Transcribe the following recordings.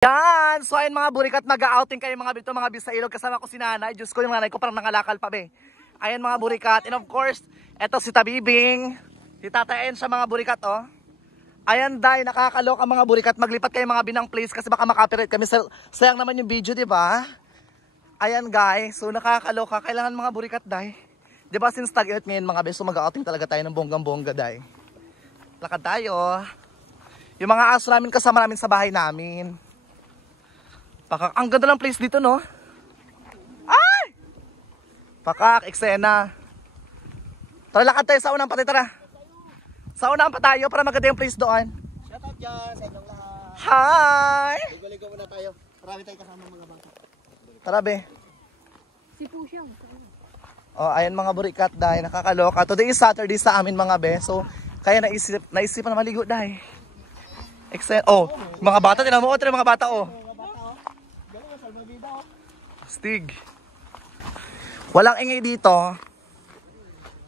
Yan! So ayun mga burikat, mag-outing kayo mga bito, mga bis sa ilog. Kasama ko si nanay. Diyos ko, yung nanay ko parang nangalakal pa be. Ayan mga burikat. And of course, eto si Tabibing. Si Tataen siya mga burikat oh. Ayan day, nakakaloka mga burikat. Maglipat kayo mga binang place kasi baka makapirate kami. Sayang naman yung video, di ba? Ayan guys, so nakakaloka. Kailangan mga burikat day. Di ba since tag-init ngayon mga bis, so mag-outing talaga tayo ng bonggang-bongga day. Lakad tayo. Yung mga aso namin kasama namin sa bahay namin. Ang ganda ng place dito, no? Ay! Pakak, eksena. Tara, lakad tayo sa unang pati, tara. Sa unang pa tayo para maganda yung place doon. Shout out dyan sa inyong lahat. Hi! Ligo-ligo muna tayo. Marami tayong kasama mga bata. Tara, be. Si Pusyang. Oh, ayan mga burikat, dahil nakakaloka. Today is Saturday sa amin mga be. So, kaya naisipan na maligo, dahil. Eksena. Oh, mga bata, tinan mo. Tira mga bata, oh. Stig. Walang ingay dito.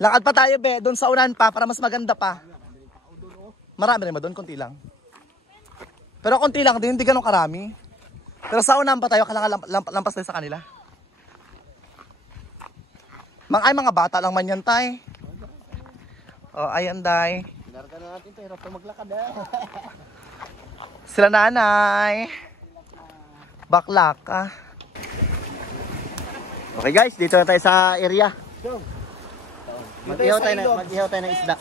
Lakad pa tayo be, doon sa unahan pa para mas maganda pa. Marami rin ba doon? Konti lang. Pero konti lang din, hindi ganun karami. Pero sa unahan pa tayo, kailangan lampas tayo sa kanila. Mga bata lang man yan tay. Oh, ayan day. Larga na natin ito, hirap na maglakad eh. Sila nanay. Baklak ah. Okay guys, dito na tayo sa area. Mag-ihaw tayo ng isda.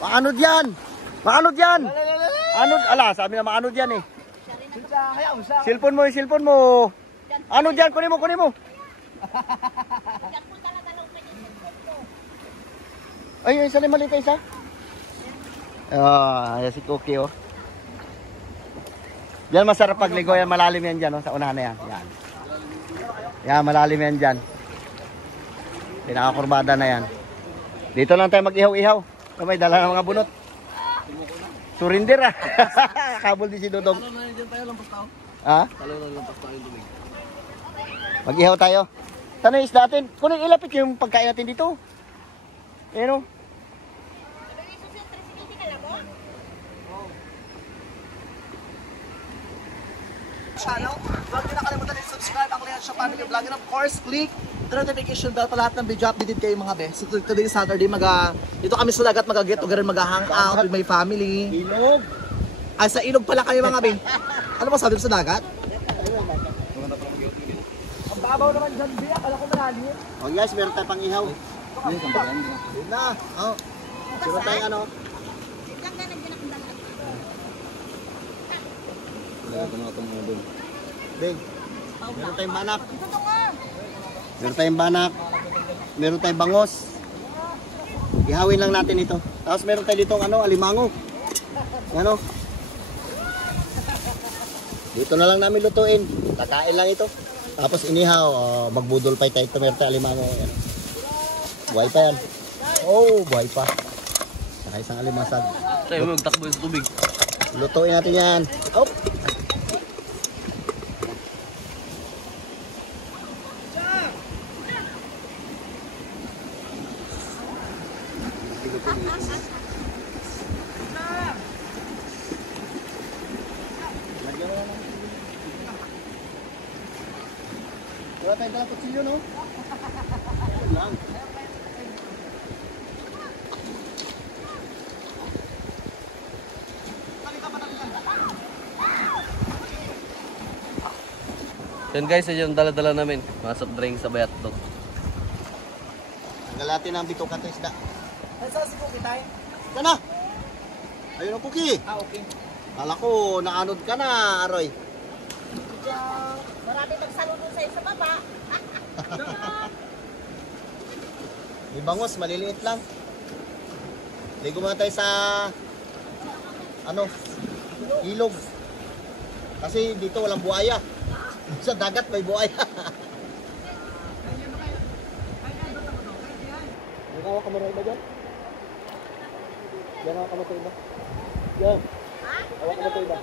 Maanod yan! Maanod yan! Anod, ala, sabi na maanod yan eh. Silpon mo, silpon mo. Anod yan, kunin mo, kunin mo. Ay, isa na maliit isa. Ah, si Cookie oh. Yan masarap pagligo yan, malalim yan dyan oh, sa unahan na yan. Yan. Yan, malalim yan dyan. Pinakakurbada na yan. Dito lang tayo mag-ihaw-ihaw. May dala ng mga bunot. Surinder ah. Kabul din si Dodong. Ha? Mag-ihaw tayo. Sana yung isda natin. Kunin ilapit yung pagkain natin dito. Ayan o. Channel. Huwag nyo nakalimutan i-subscribe ang Leansha Family Vlog. And of course, click the notification bell para lahat ng video updated kayo mga best. So today Saturday, dito kami sa dagat mag-get together, mag-hangout with my family. Ilog. Ay, sa ilog pala kayo mga be. Ano ba sabi mo sa dagat? Ang babaw naman dyan, be. Akala ko malalim. Oh guys, meron tayong pang ihaw. Yun na. Oh. Meron tayong ano. Ding. Meron tayong banak. Meron tayong banak. Meron tayong bangos. Ihawin lang natin ito. Tapos meron tayo ditong ano, alimango. Ano? Dito na lang namin lutuin. Kakain lang ito. Tapos inihaw. Oh, magbudol pa tayo ito. Meron tayong alimango. Buhay pa yan. Oh, buhay pa. Saka isang alimasag. Tayo mo, magtakbo yung tubig. Lutuin natin yan. Oh. Wala tayong dalang kutsilyo, no? Ayan lang. Yan guys, yun yung dala-dala namin. Mga soft drink sa bayat dog. Tanggal natin ang bituka to isda. Ay, saan si Cookie tayo? Sana! Ayun ang Cookie! Ah, okay. Kala ko, naanod ka na, Aroy. Marami magsalunod sa'yo sa baba. May bangos, maliliit lang. Ligo muna tayo sa ano, ilog. Kasi dito walang buhaya. Sa dagat may buhaya. May kawa kamuray ba dyan? Yan ang kamuray ba? Yan. Kawa kamuray ba?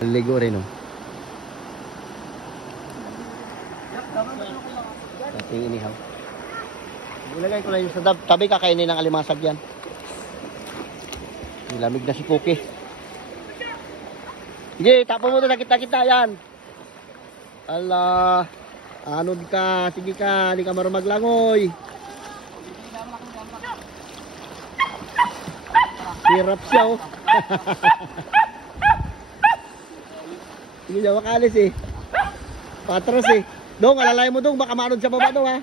Ligo rin, oh. Ating inihaw. Ilagay ko lang yung sa tabi, kakainin ng alimasag yan. Nilamig na si Cookie. Sige, tapo mo ito, nakita-kita yan. Ala, anod ka, sige ka, hindi ka marunong maglangoy. Hirap siya, oh. Hindi niya makalis eh. Patros eh. Dong, alalay mo dong, baka maanod sa baba dong ha.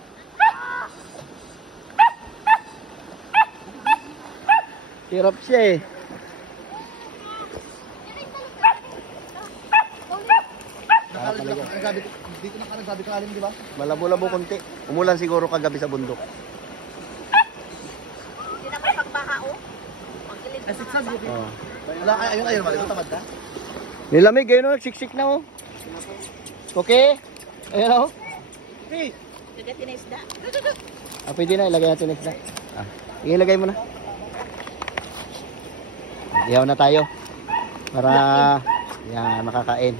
Hirap siya eh. Dito na ka nagsabi kalalim, di ba? Malabo-labo konti. Umulan siguro kagabi sa bundok. Hindi na may pagbaha, oh. Pagkilig Ay, na siksag, mga okay. Oh. Wala, ayun, mali. Tamad ka? Nilamig ayun oh, siksik na oh. Okay? Ayun oh. Hey! Kagatin na isda. Ah, pwede na, ilagay natin next na. Ah, ilagay mo na. Ihaw na tayo. Para yan, makakain.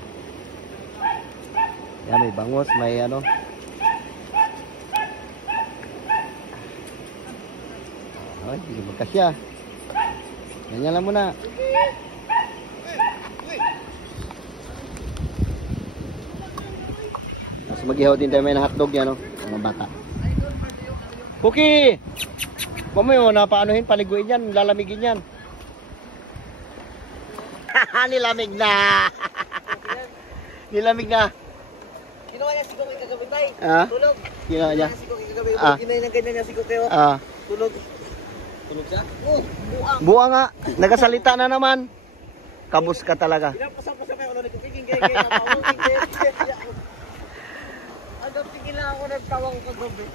Yan, may bangus, may ano. Ay, hindi magkasya. Ganyan lang muna. Tapos mag-ihaw din tayo may na hotdog yan, oh. Mga bata. Cookie! Kung mo, napaanuhin, paliguin yan, lalamigin yan. Nilamig na! Nilamig na! Ginawa niya si Cookie kagabi tayo. Ah? Tulog. Ginawa niya? Si Cookie kagabi. Ah. Ginawa niya ganyan niya si Cookie. Ah. Tulog. Tulog siya? Oo. Buang. Buwa nga, nagasalita na naman. Kabus ka talaga. Pinapasap-pasap yung ulo ni Cookie. Gingay-gay na pa. Hanggang tigil lang ako nagtawang ko kagabi.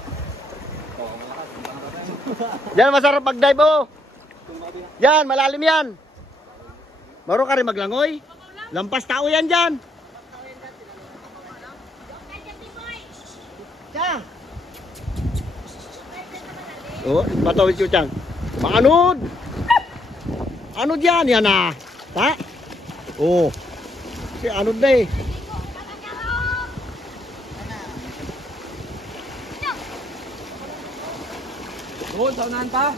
Yan, masarap mag-dive oh. Yan, malalim yan. Maro ka rin maglangoy. Lampas tao yan dyan. Siya! Oh, patawid ko Chang. Maanod! Anod yan, yan ah. Ha? Oh. Si anod na eh. Doon, sa unahan pa.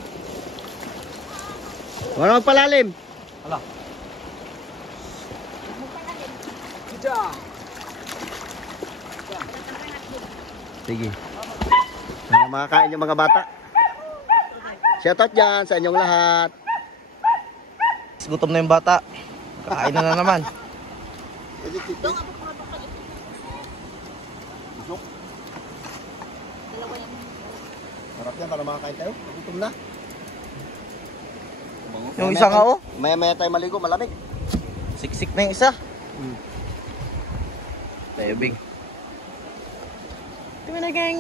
Wala magpalalim. Hala. Siya! Sige. Sana makakain yung mga bata. Shoutout dyan sa inyong lahat. Gutom na yung bata. Kain na naman. Dong, abot mga bakal. Dalawa yan. Sarap yan para makakain tayo. Gutom na. Yung isa nga oh. Maya-maya tayo maligo, malamig. Siksik na yung isa. Tayo big. Kami na gang.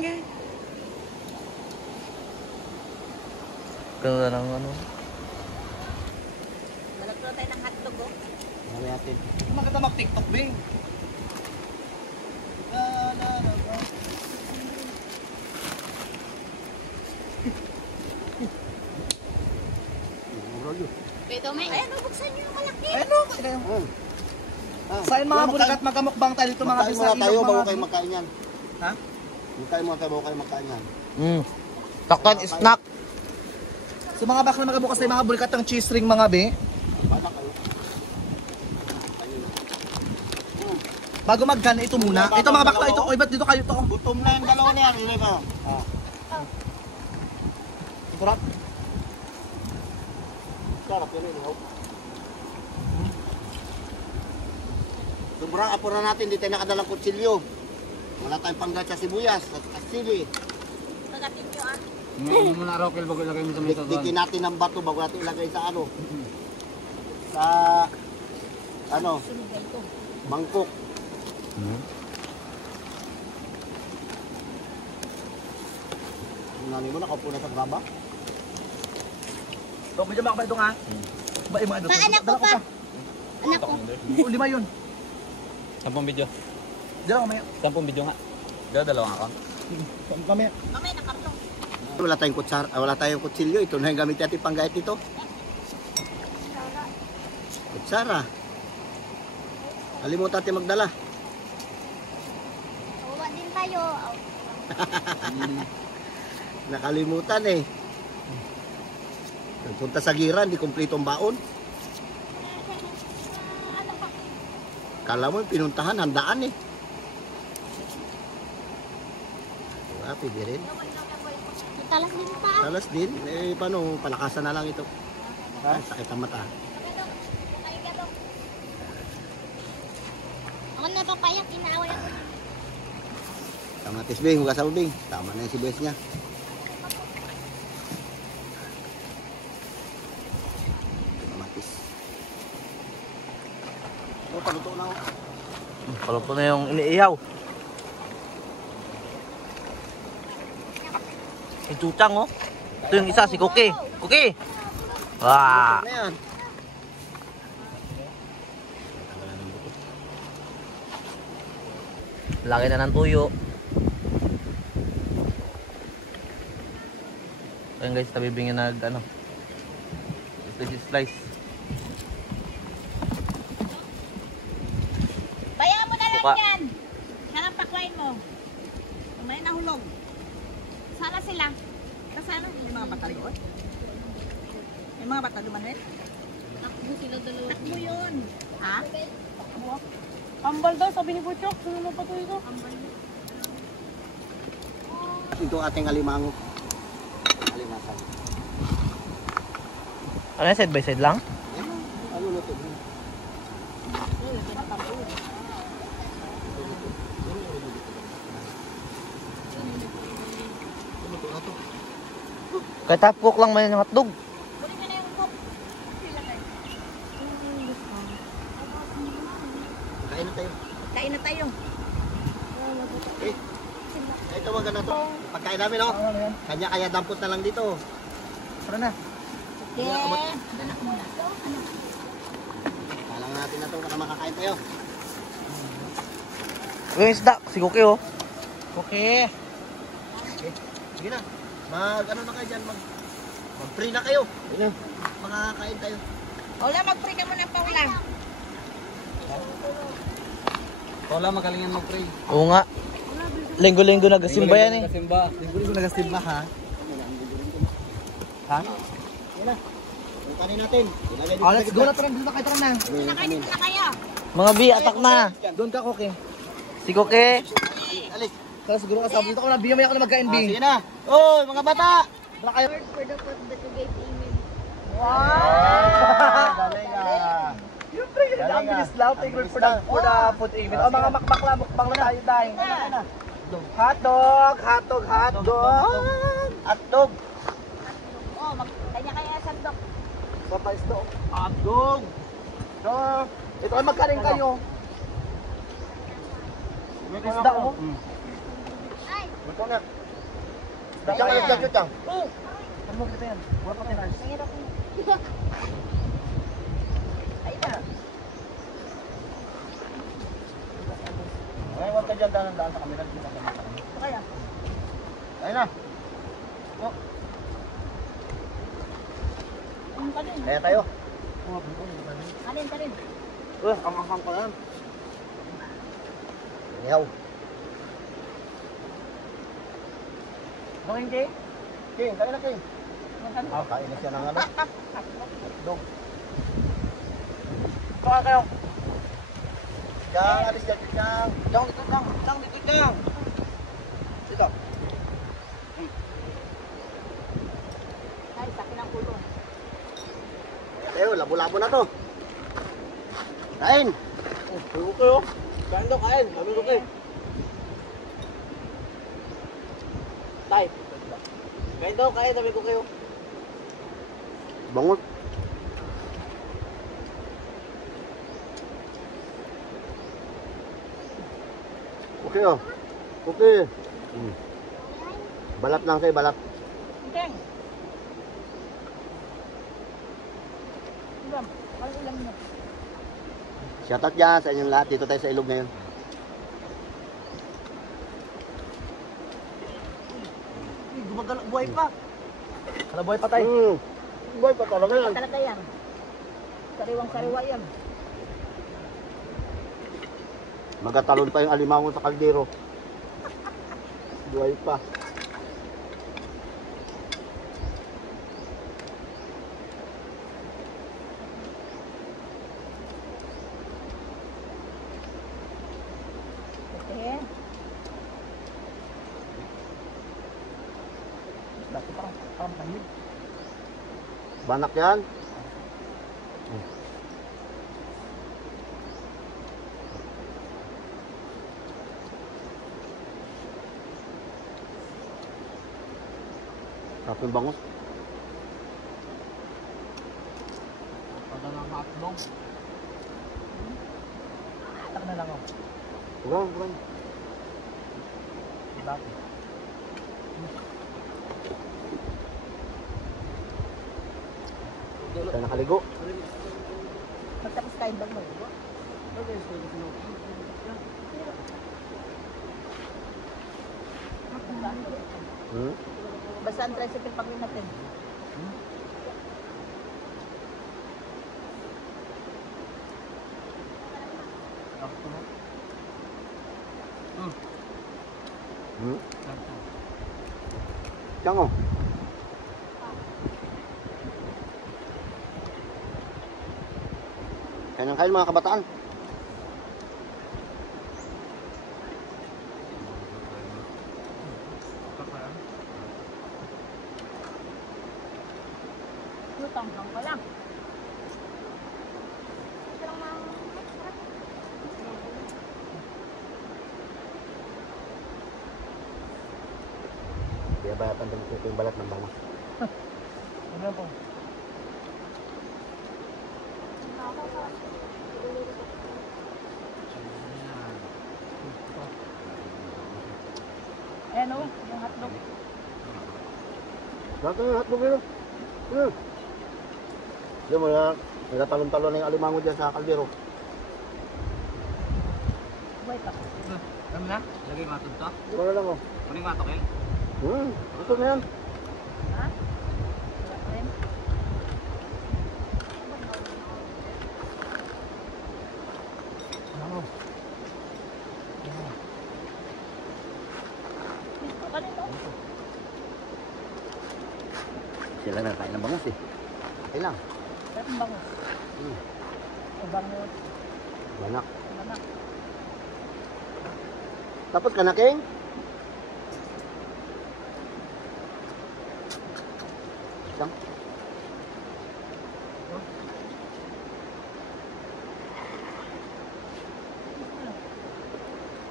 Ganda ng ano. Malagro tayo ng hotdog, oh. Mami natin. Maganda mag-TikTok, Bing. Pero may, ayan, buksan niyo yung malaki. Ano? Saan mga burikat magamukbang tayo dito mga Magkain muna tayo Bisaya, bago mga- kayo magkain yan. Ha? Magkain muna tayo bago kayo magkain yan. Taktan snack. Sa mga bakla magabukas tayo mga burikat ng cheese ring mga be. Bago magkan ito muna. Ito mga bakla ito. Oy, ba't dito kayo to? Gutom na yung dalawa na yan. Ilay ka. Kurap. Sarap yun eh. Sobrang apura natin. Di tayo nakadalang kutsilyo. Wala tayong panggat sa sibuyas at sili. Kagatin niyo, ah. Muna Rokel bago ilagay mo sa mesa doon. Dikin natin ng bato bago natin ilagay sa ano. Sa ano. Mangkok. Nani mo nakaupo na sa graba? Dok, medyo makabay ito nga. Ba, yung mga ito. Anak ko pa. Anak ko. Oh, 5 yun. 10 video. Diyan ako, maya. 10 video nga. Dalawa ako. Kami. Mamaya na kartong. Wala tayong kutsara, wala tayong kutsilyo. Ito na yung gamit natin panggait dito. Kutsara. Kalimutan natin magdala. Uwa din tayo. Nakalimutan eh. Nagpunta sa Gira, hindi kumpleto ang baon. Kala mo, pinuntahan, handaan eh. Diba, pwede rin. Talas din pa. Talas din. Eh, paano, palakasan na lang ito. Ay, sakit ang mata. Ako na papayak, inaaway ako. Kamatis, Bing. Huwag sa Bing. Tama na yung sibuyas niya. Kamatis. Oh, paluto na ako. Paluto na yung iniihaw. Yung chuchang oh. Ito yung isa, si Cookie. Cookie! Wah! Ano yan? Laki na ng tuyo. Ayun guys, tabibing yung slice. Bayaan mo na lang Buka. yan. Sarang pakwain mo. May nahulog. Sana sila. Kasana yung mga bata rin. May mga bata duman rin. Takbo sila dalawa. Takbo yun. Ha? Ambal daw, sabi ni Butchok. Sino mo patuloy ko? Ito ating alimango. Alimasan. Ano yan, side by side lang? Ano luto? Kahit half cook lang man yung hotdog. Kunin ka na yung cook. Kain na tayo. Kain na tayo. Okay. Ito wag na to. Pagkain namin oh. Kanya dampot na lang dito. Tara na. Yeah. Danak mo na. Kalang natin na to para makakain tayo. Yung isda, si Cookie oh. Cookie! Okay. Sige na. Ano na kayo dyan? Mag-free na kayo. Sige na. Makakain tayo. Paula, mag-pray ka muna, Paula. Paula, magalingan mag-pray. Oo nga. Linggo-linggo nagasimba yan eh. Kasimba. Linggo-linggo nagasimba ha. Ha? Sige na. Yung kanin natin. Ilagay dito Oh, sa let's gitna. go na. Tara kayo, tara na. Nakain na kayo. Mga bi, atak na. Doon ka, Cookie. Si Cookie. Alis. Tara, siguro ka sabi dito ako na bi. May ako na magkain bi. Sige na. Oy, mga bata. Tara kayo. Word for the food that you gave Amen. Galing ah. Siyempre, ang bilis lang. Take word for the food even. O mga makbakla, mukbang na tayo tayo. Hotdog, hotdog, hotdog. Hotdog. Oh, kanya-kaya sandok. Papais to. Hotdog. So, ito ay magkaring kayo. Isda mo. Ay, Ito na. Dito kayo dito. Ano mo kita yan? Wala pa tinars. nangirap mo. Ay na. Ay, huwag ka dyan daan sa kamera. Ito kaya. Ayun na. Ang ka din. Kaya tayo. Alin ka rin. Ang ahang ko yan. Ihaw. Doon King? King, kain na King. Kain na siya ng ano. Dog. Ito ka kayo. Diyan, alis dyan, dyan. Dito, dito. Dito. Ay, sakin ang kulo. Tayo, labo-labo na to. Kain. Tulog kayo. Kain daw, kain. Kami ko kayo. Tay. Kain daw, kain. Kami ko kayo. Bangot. Okay oh. Okay. Balat lang sa'yo, balat. King. Ulam. Ano ulam mo? Shoutout dyan sa inyong lahat. Dito tayo sa ilog ngayon. Gumagala, buhay pa. Hala, buhay pa tayo. Boy, pa talaga yan. Talaga yan. Sariwang-sariwa yan. Magatalon pa yung alimango sa kaldero. Buhay pa. Eh, Dati parang tahid. Banak yan. Sarap yung bangus. Pagka ng hotdog. Tak na lang ako. Kurang, kurang. Dati. Kaya nakaligo. magtapos kain bag mo. Hmm? Basta ang tricycle pag natin. Hmm? Diyan o. Kaya nang kain mga kabataan. Tanghang pa lang. Kaya bayatan din ito yung balat ng bangus. Ano po? Ayan o, yung hotdog. Lahat ng hotdog yun. Hmm. Diyan mo na, nagatalon-talon na yung alimango dyan sa kaldero. Buhay pa. Alam na? Lagay matod to? Ito na lang o. Kuning matok eh? Ito na yan. Ha? Wala pa rin. Ano? Gusto ka nito? Sila na kain ng bangus eh. Okay lang. Sarap ang bangus. Hmm. Ang bangus. Banak. Banak. Tapos kanaking? Isang.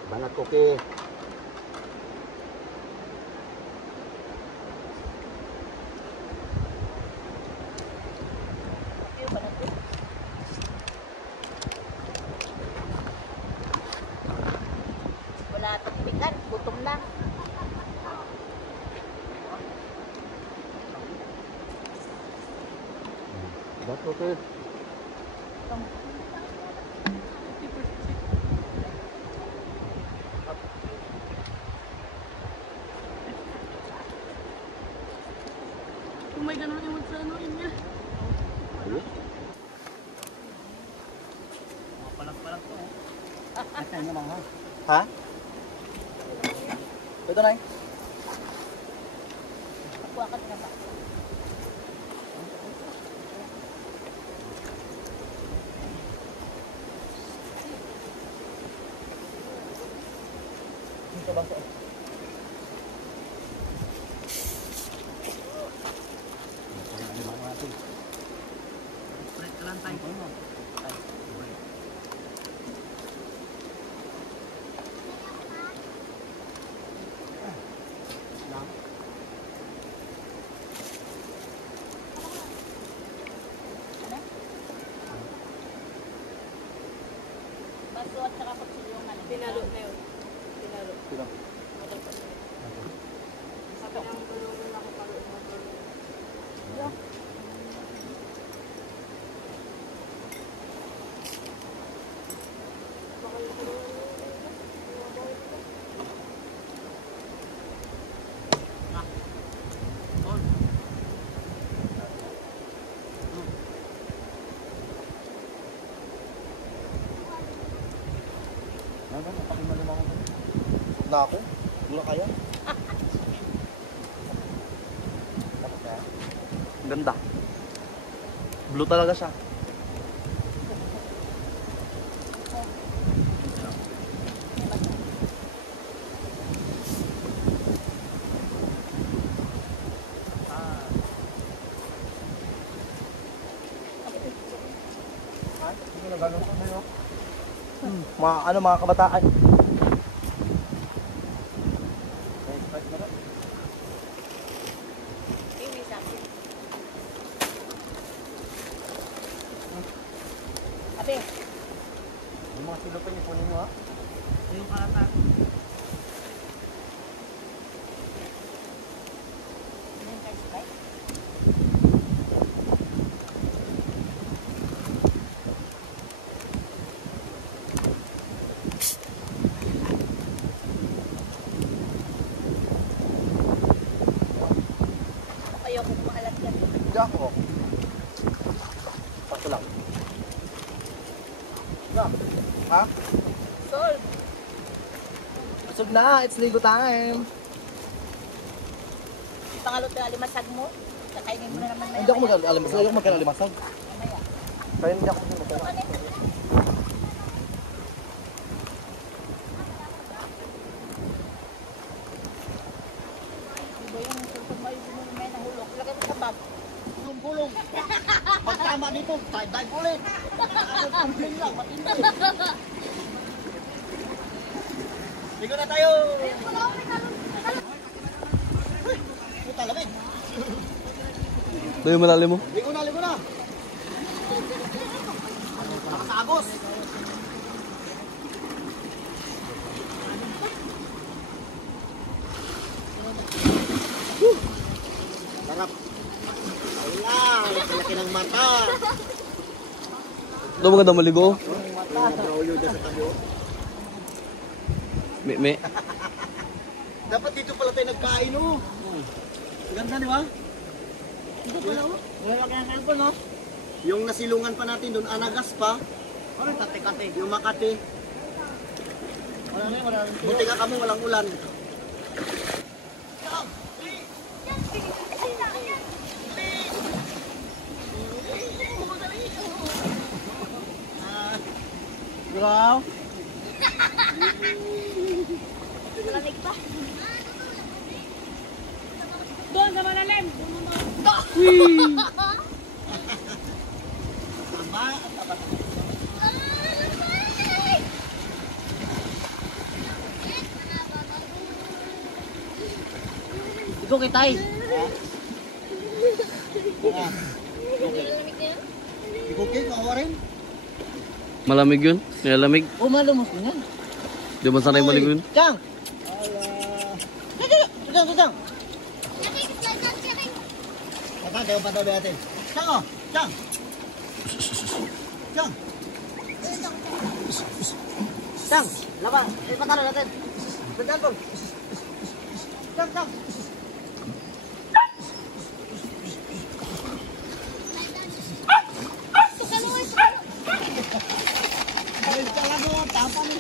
Banat cookie. Yung banak ko. Wala tagpikan. Gutom lang. Banat cookie. Kung may ganun yung sa ano niya. Ayos. Palag-palag to oh. Asa nyo lang ha? Ha? Ito na eh. Kuha ka na ba? Dito ba sa Spread ka lang tayo. Baso at saka kutsilyo na lang. Pinalo na yun. Pinalo. Sino? Sabi ng tulungan ako palo mo. Ano? na ako. Mula kaya. Ang ganda. Blue talaga siya. Mga kabataan. Abe, Yung mga silupan niyo, kunin mo ha. Yung kalata. ayoko kumaalat yan. Hindi ako. Sakto lang. Na. Ha? Sol, Busog na. It's ligo time. pangalot na limasag mo. Kakainin mo na naman Hindi ako mag-alimasag. Hindi ako mag-alimasag. Kaya hindi ako mag-alimasag. Diba yung sultong may nahulog. Lagay mo sa bag. Pulong-pulong. Pagtama dito, dive ulit. Ako tumbling lang, matindi. Ligo na tayo. Puta, lamig. Ito yung malalim mo. Ligo na, ligo na. Nakatagos. Sarap. Ayun, laki ng mata. Ito maganda maligo. Braulio dyan sa tayo. Me. Dapat dito pala tayo nagkain, oh. Ang ganda, di ba? Dito pala, oh. Wala kaya kayo po, no? Yung nasilungan pa natin doon, Anagas pa. Ano, Kate-Kate? Yung Makati. Wala na yun, wala na. Buti ka kamo, walang ulan. Wow. Malamig pa. Doon sa malalim. Tama, tama. Ito kay Tay. Ikukin, makawa rin. Malamig yun. Nilalamig. Oh, malumos mo yan. Di ba sanay maligo yun? Chang! Chang! Tata, tayo patabi natin. Chang, oh! Chang! Chang! Chang! Laban! Ipatalo natin. Bentan po. Chang! Chang! Ay, tala mo, tapa ni.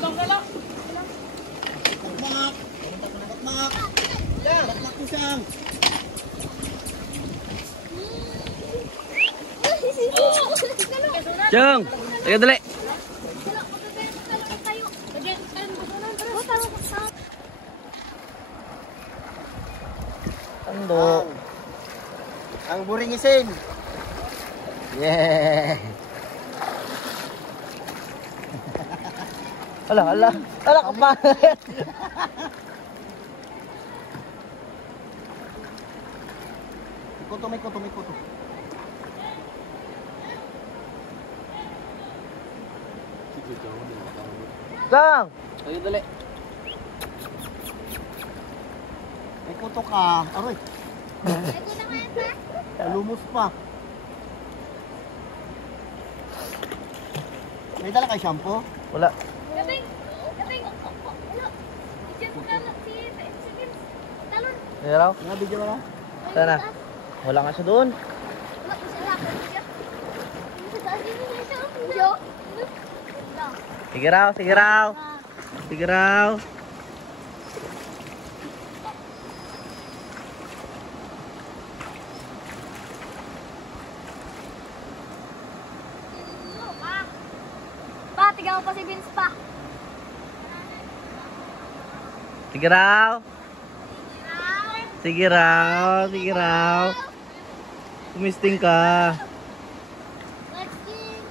Lang na lang. Bakmak! Bakmak! Chang! Bakmak ko siyang! Chang! Teka dali. Tando. Ang buring isin! Yeah! Ala ka pa. May kuto. Chang! Teka dali. May kuto ka. Aroy! Lumos pa. May dala kay shampoo? Wala. Hindi raw? Nga, bigyan mo na. Sana. Wala nga siya doon. Wala ko siya. Yo. Sige raw, sige raw. Sige raw. Pa, tiga mo pa si Vince pa. Sige raw. Sige raw, sige raw. Kumisting ka. Let's king.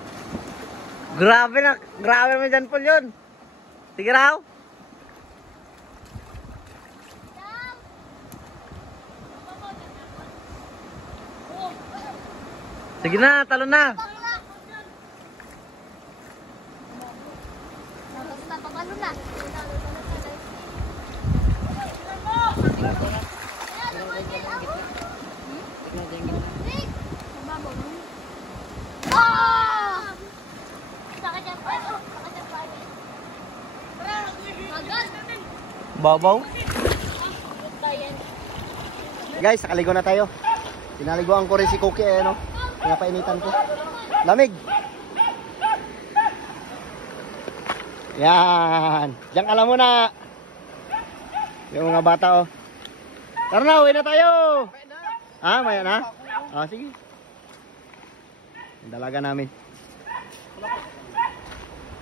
Grabe naman dyan po yun. Sige raw. Sige na, talo na. Tapos na, papalo na. Ah! Sakit yan pa. Sakit yan pa. Agad. Babaw. Dayan. Guys, nakaligo na tayo. Pinaliguan ko rin si Cookie eh, no? Pinapainitan ko. Lamig. Yan. Diyan ka lang muna. Yung mga bata, oh. Tara na, uwi na tayo. Ah, maya na? Ah, sige. Ang dalaga namin.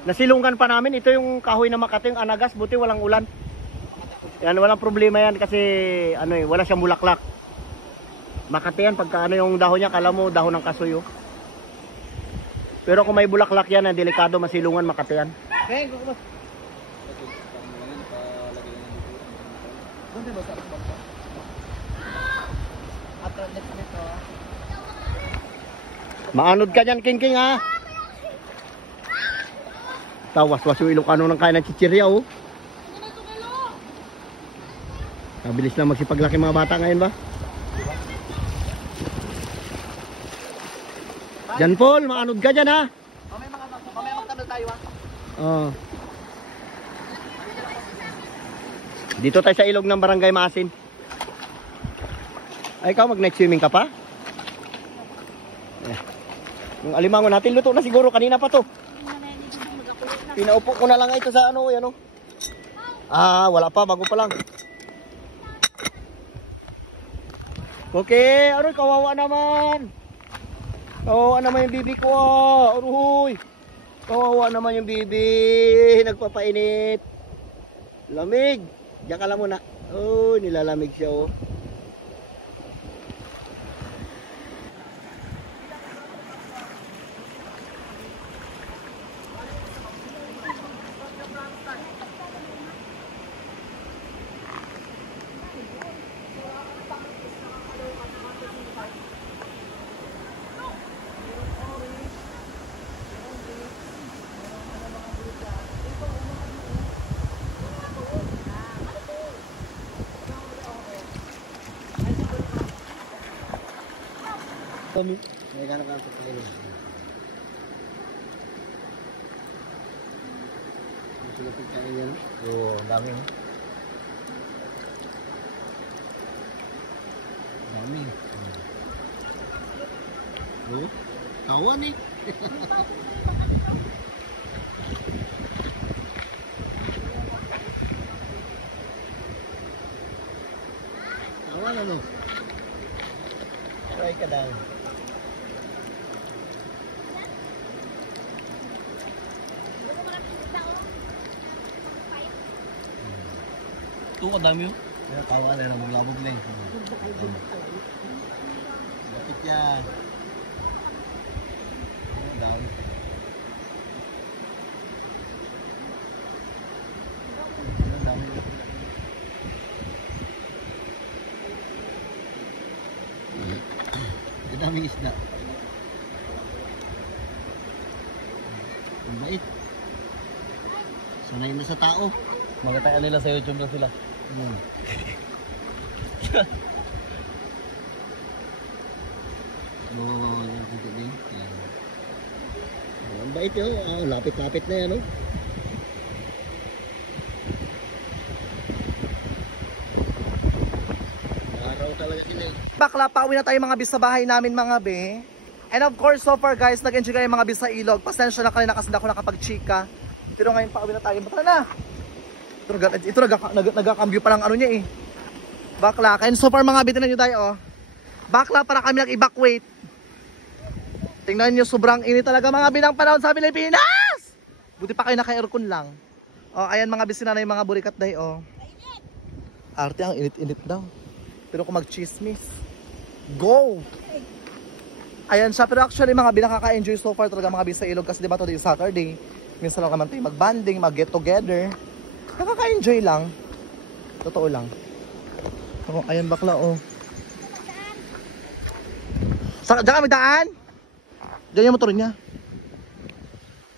Nasilungan pa namin. Ito yung kahoy na Makati, yung anagas. Buti walang ulan. Yan, walang problema yan kasi ano eh, wala siyang bulaklak. Makati yan, pagka ano yung dahon niya, kala mo dahon ng kasoy, oh. Pero kung may bulaklak yan, delikado, masilungan, Makati yan. Maanod ka dyan, King King, ha? Tawas-was yung Ilocano ng kaya ng chichirya, oh. Mabilis na magsipaglaki mga bata ngayon ba? Jan Paul, maanod ka dyan, ha? Mamaya magtanong tayo ha. Oh. Dito tayo sa ilog ng Barangay Masin. Ay, ikaw mag-night swimming ka pa? Yung alimango natin, luto na siguro. Kanina pa to. Pinaupo ko na lang ito sa ano, yan o. Ah, wala pa, bago pa lang. Okay, aroy, kawawa naman. Kawawa naman yung bibi ko, ah. Aroy. Kawawa naman yung bibi. Nagpapainit. Lamig. Diyan ka lang muna. Oh, nilalamig siya, oh. Kami. May gano'n ka sa kailo. Sila pagkain yan. Oo, dami. Dami. Oo, tawan eh. Tawan ano? Try ka daw. Ito kadami yun. Tawa na lang, maglabog lang. Lapit yan. Down. Down. Ang daming isda. Ang bait. Sanay na sa tao. Magkataya nila sa YouTube na sila. Ang bait yun. Lapit-lapit na yan. Araw talaga sila. Bakla, pauwi na tayo mga bis sa bahay namin mga be. And of course, so far guys, nag-enjoy kayo mga bis sa ilog. Pasensya na kanina kasi ako nakapag-chika. Pero ngayon pauwi na tayo. Bakla na! Ito nagkakambyo pa lang ano niya eh. Bakla. And so far mga bitinan nyo tayo oh. Bakla para kami nag-evacuate. Tingnan nyo, sobrang init talaga mga binang panahon sa Pilipinas! Buti pa kayo naka-aircon lang. Oh, ayan mga bisina na yung mga burikat dahi oh. Arte ang init-init daw. Pero kung mag-chismis, go! Ayan siya, pero actually mga binakaka-enjoy so far talaga mga bis sa ilog kasi diba today is Saturday. Minsan lang naman tayo mag-banding, mag-get together. Nakaka-enjoy lang. Totoo lang. Oh, ayan bakla oh. Diyan kami daan? Diyan yung motor niya.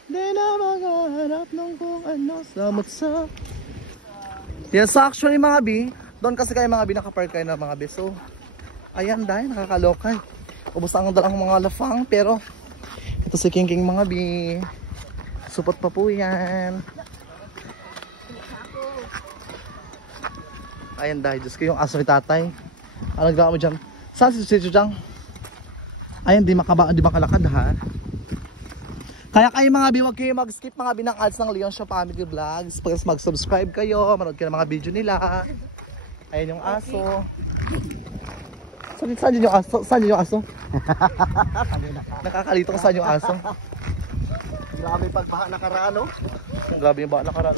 Di na maghanap ng kung ano sa. Yes, actually mga bi, doon kasi kayo mga bi nakapark kayo na mga bi. So, ayan dahil nakakalokay. Ubus ang dalang mga lafang pero ito si King King mga bi. Supot pa po yan. Ayan dahil, Diyos ko yung aso ni tatay. Ano nagdawa mo dyan? Saan si Chuchang? Ayan, di makalakad ha. Kaya kayo mga bi, huwag kayo mag-skip mga binang ads ng Leon Show Family Vlogs. Pag mag-subscribe kayo, manood kayo ng mga video nila. Ayan yung aso. Saan yung aso? Saan yung aso? Nakakalito ka saan yung aso. Grabe pagbaha nakaraan, no? Grabe yung baha nakaraan.